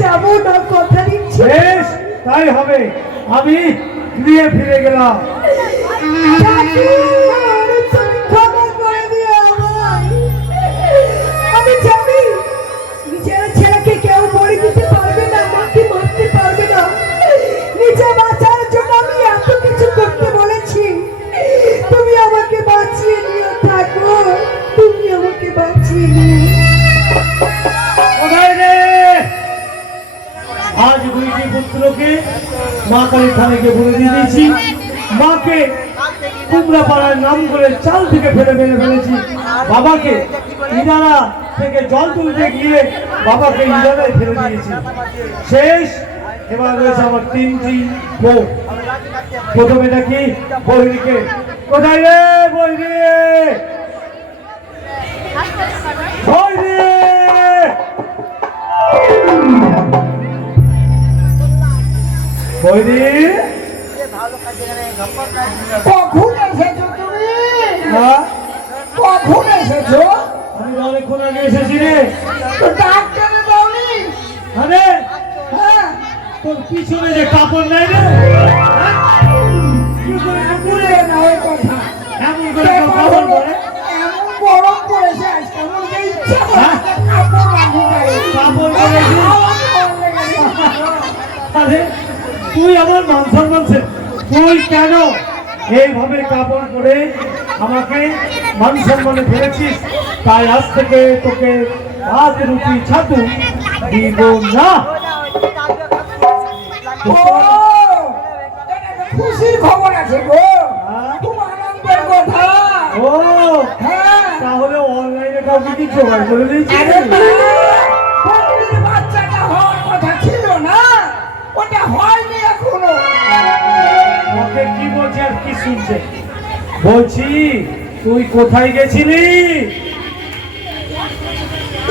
যাব না কথা দিচ্ছি। বেশ তাই হবে। আমি গৃহে ফিরে গেলাম। মা কালী থানাকে বলে দিয়ে দিয়েছি, মাকে কুমড়া পাড়ার নাম করে চাল থেকে ফেলে ফেলে ফেলেছি। বাবাকে ইনারা থেকে জল তুলতে গিয়ে বাবাকে ইনারায় ফেলে দিয়েছি। শেষ, এবার রয়েছে আমার তিনটি বউ। প্রথমে নাকি বহিরিকে কোথায় রে বহিরি বৈরি কখন এসেছ তুমি? কখন এসেছ? আমি অনেকক্ষণ আগে এসেছি রে। ডাক্তার দাওনি? আরে হ্যাঁ। তোর পিছনে যে কাপড় নাই রে? হ্যাঁ? কি করে কাপড় ভুলে না ওই কথা? এমন করে কাপড় পরে? এমন গরম পড়েছে আজকে আমার যে ইচ্ছা? কাপড় কাপড় পরেছি আমার ভালো লেগেছে। আরে তুই আমার মান সম্মান তুই কেন এইভাবে কাপড় করে আমাকে মান সম্মানে ফেলেছিস? তাই আজ থেকে তোকে ভাত রুটি ছাতু দিব না। খুশির খবর আছে গো। হ্যাঁ? আনন্দের কথা। ও! হ্যাঁ। তাহলে অনলাইনে কাউকে কি জোগাড় করে দিয়েছিস? আরে না, ফকির বাচ্চাটা হওয়ার কথা ছিল না। ওটা এখনও কি বলছে আর কি শুনছে? বলছি তুই কোথায় গেছিলি?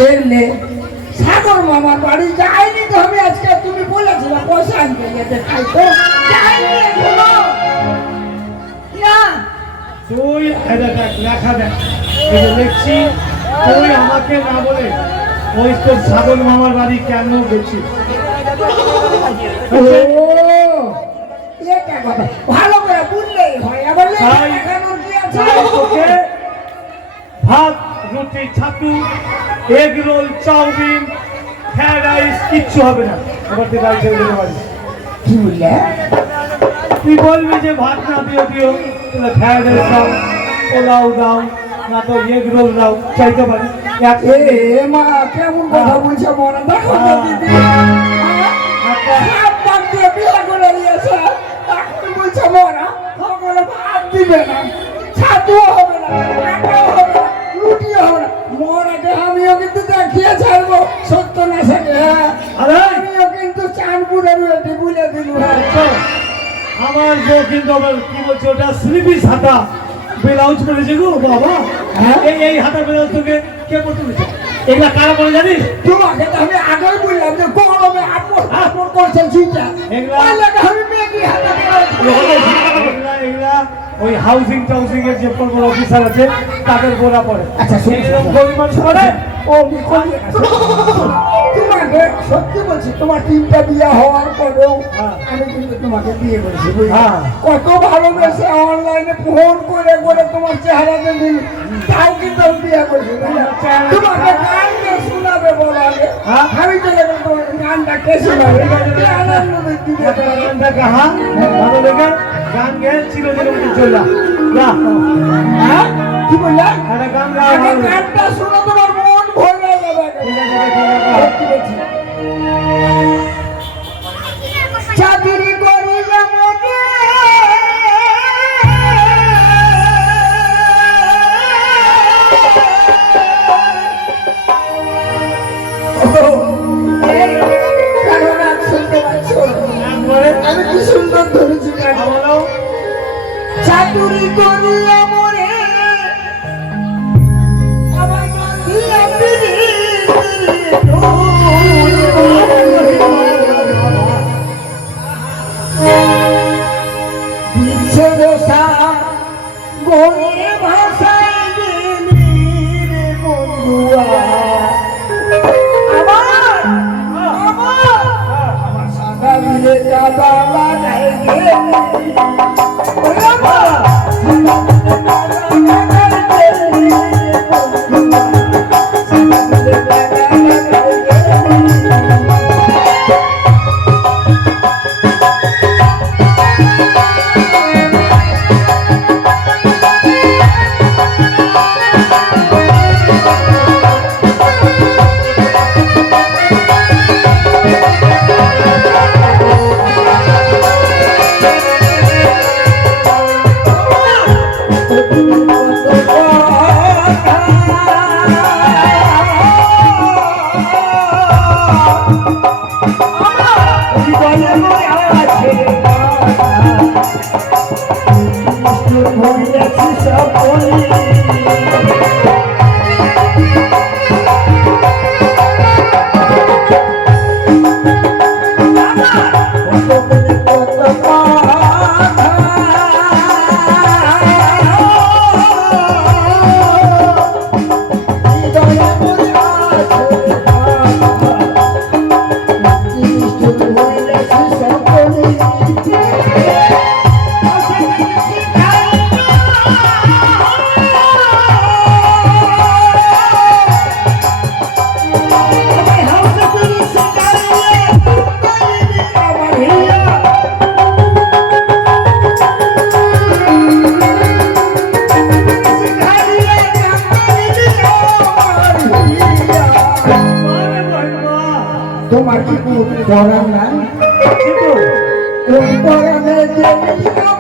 এলে সাগর মামার বাড়ি যাইনি তো আমি আজকে তুমি বলেছিলে পয়সা আনতে যেতে তাই তো। যাইনি এখনও না। তুই এটা দেখ লেখা দেখ দেখছি তুই আমাকে না বলে ওই তোর সাগর মামার বাড়ি কেন গেছিস? এটা কথা। ভালো করে বুঝলেই হয় আবার ভাত রুটি ছাতু egg roll chowmein fried rice কিচ্ছু হবে না। এবার তুই বাড়ি ছেড়ে দিতে পারিস। কি বললে? তুই বলবি যে ভাত না দিও দিও। তাহলে ফ্রাইড রাইস দাও পোলাও দাও না তো এগ রোল দাও চাইতে পারি। এক এ মা কেমন কথা বলছে মনে দেখো দিদি একটা সাত পাঁচ দিয়ে বিয়ে করে নিয়েছে বলছে মরা সকলে ভাত দিবে না। ছাতুও হবে না আটাও হবে না রুটিও হবে না। মরাকে আমিও কিন্তু দেখিয়ে ছাড়বো সত্য না সেটা হ্যাঁ আমিও কিন্তু চাঁদপুরের রুটি বুলে দিল হ্যাঁ। আমার বউ কিন্তু আবার কি বলছে ওটা স্লিপি হাতা ব্লাউজ পরেছে গো বাবা। হ্যাঁ? এই এই হাতা ব্লাউজ তোকে কে পড়তে দিচ্ছে এগুলা কারা পরে জানিস? তোমাকে আমি আগেই বললাম যে গরমে আপন আপন করছে জিটা এগুলা- আমি ওই হাউজিং টাউজিং এর যে বড় অফিসার আছে তাদের বোরা পড়ে আচ্ছা। গরিব মানুষ করে ও তোমাকে সত্যি বলছি তোমার তিনটা বিয়ে হওয়ার পরেও হ্যাঁ। আমি কিন্তু তোমাকে বিয়ে করেছি? হ্যাঁ। কত ভালোবেসে অনলাইনে ফোন করে করে তোমার চেহারা দেখি তাও কিন্তু আমি বিয়ে করেছি তোমাকে গান কে শোনাবে বলো আগে হ্যাঁ? আমি গেলে তোমাকে গানটা কে শোনাবে আনন্দ গানটা ভালো লেগে গান গেয়ে চিরদিন উঠে চলে যা। যা হ্যাঁ কি বললে গান গা আগে ভালো লেগে। গানটা শুনে তোমার ভরে যাবে ঠিক Thank you. তোমার কি পড়ার নাই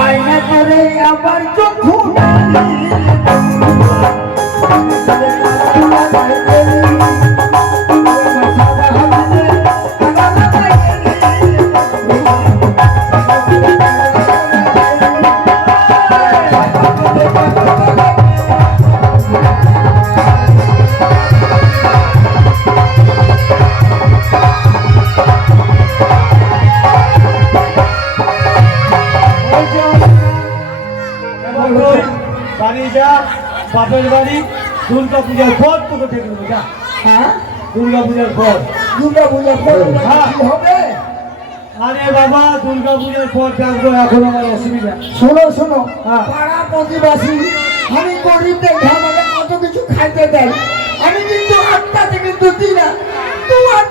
বায়না করে আবার চক্ষু বাপের বাড়ি দুর্গা পূজার পর তোকে ডেকে নেব যা। হ্যাঁ? দুর্গা পূজার পর দুর্গা পূজা করবে হ্যাঁ। হবে? আরে বাবা দুর্গা পূজার পর ডাকবো এখন আমার অসুবিধা। শোনো শোনো। হ্যাঁ। পাড়া প্রতিবাসী আমি গরিবদের ঘর কত কিছু খাইতে দেয়। আমি কিন্তু আটটাতে কিন্তু দিই না। তোমার